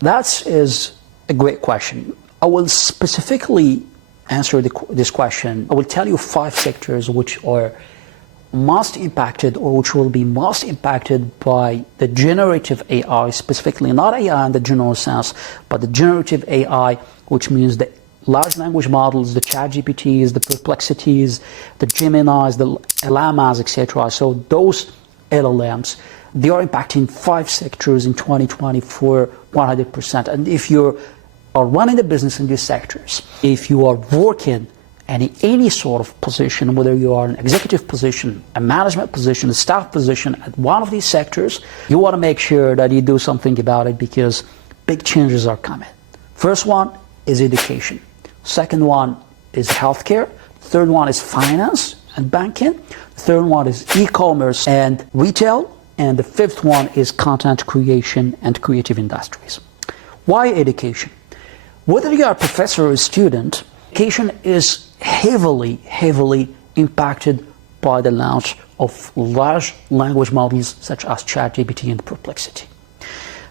That is a great question. I will specifically answer this question. I will tell you 5 sectors which are most impacted, or which will be most impacted by the generative AI, specifically not AI in the general sense, but the generative AI, which means the large language models, the ChatGPTs, the Perplexities, the Geminis, the Llamas, etc. So those LLMs, they are impacting 5 sectors in 2020 for 100%. And if you are running a business in these sectors, if you are working in any sort of position, whether you are an executive position, a management position, a staff position at one of these sectors, you want to make sure that you do something about it, because big changes are coming. First one is education. Second one is healthcare. Third one is finance and banking. The third one is e-commerce and retail. And the fifth one is content creation and creative industries. Why education? Whether you are a professor or a student, education is heavily impacted by the launch of large language models such as ChatGPT and Perplexity.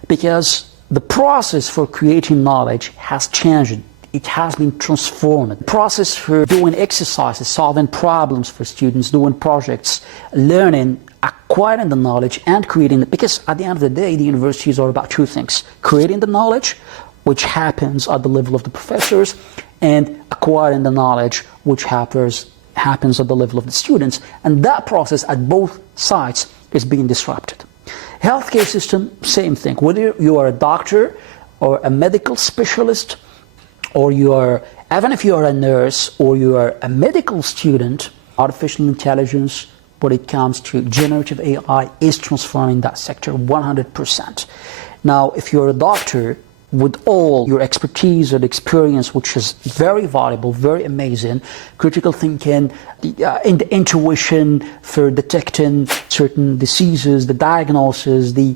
Because the process for creating knowledge has changed. It has been transformed. The process for doing exercises, solving problems for students, doing projects, learning, acquiring the knowledge and creating it. Because at the end of the day, the universities are about 2 things: creating the knowledge, which happens at the level of the professors, and acquiring the knowledge, which happens at the level of the students. And that process at both sides is being disrupted. Healthcare system, same thing. Whether you are a doctor or a medical specialist, or even if you are a nurse or you are a medical student, artificial intelligence, when it comes to generative AI, is transforming that sector 100%. Now, if you're a doctor, with all your expertise and experience, which is very valuable, very amazing, critical thinking, the intuition for detecting certain diseases, the diagnosis, the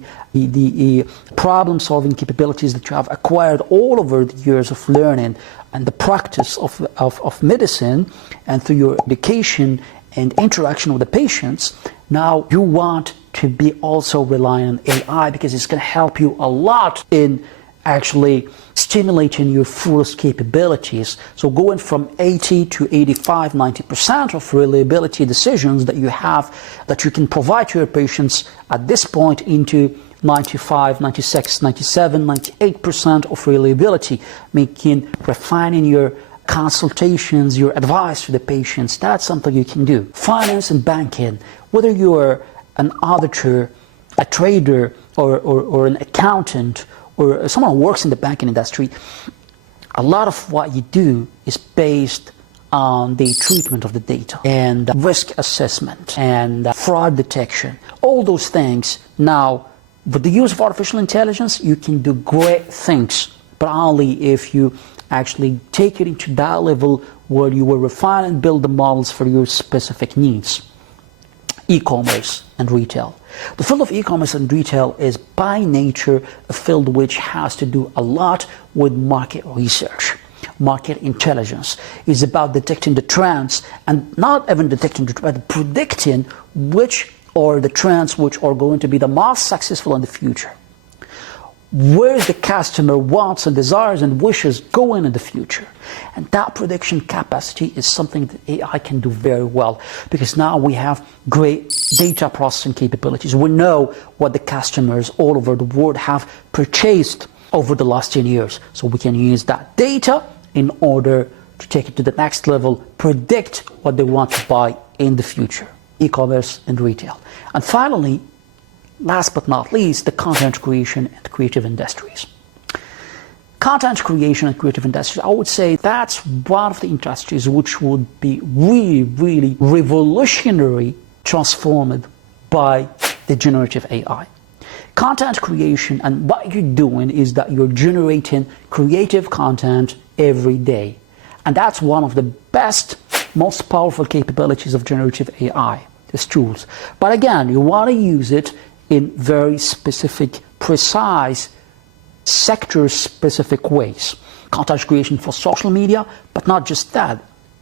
problem-solving capabilities that you have acquired all over the years of learning and the practice of medicine, and through your education and interaction with the patients, now you want to be also relying on AI, because it's going to help you a lot in actually stimulating your fullest capabilities. So going from 80 to 85, 90% of reliability decisions that you have, that you can provide to your patients at this point, into 95, 96, 97, 98% of reliability, making refining your consultations, your advice to the patients. That's something you can do. Finance and banking, whether you're an auditor, a trader, or an accountant, or someone who works in the banking industry, a lot of what you do is based on the treatment of the data and risk assessment and fraud detection. All those things. Now, with the use of artificial intelligence, you can do great things, but only if you actually take it into that level where you will refine and build the models for your specific needs. E-commerce and retail. The field of e-commerce and retail is by nature a field which has to do a lot with market research. Market intelligence is about detecting the trends, and not even detecting the trends, but predicting which are the trends which are going to be the most successful in the future. Where the customer wants and desires and wishes going in the future. And that prediction capacity is something that AI can do very well, because now we have great data processing capabilities. We know what the customers all over the world have purchased over the last 10 years. So we can use that data in order to take it to the next level, predict what they want to buy in the future. E-commerce and retail. And finally, last but not least, the content creation and creative industries. Content creation and creative industries, I would say that's one of the industries which would be really revolutionary, transformed by the generative AI. Content creation, and what you're doing is that you're generating creative content every day. And that's one of the best, most powerful capabilities of generative AI, these tools. But again, you want to use it in very specific, precise, sector-specific ways. Content creation for social media, but not just that,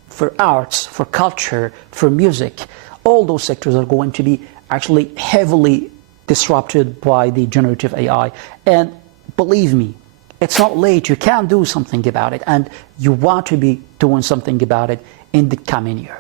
for arts, for culture, for music. All those sectors are going to be actually heavily disrupted by the generative AI. And believe me, It's not late. You can do something about it, and you want to be doing something about it in the coming year.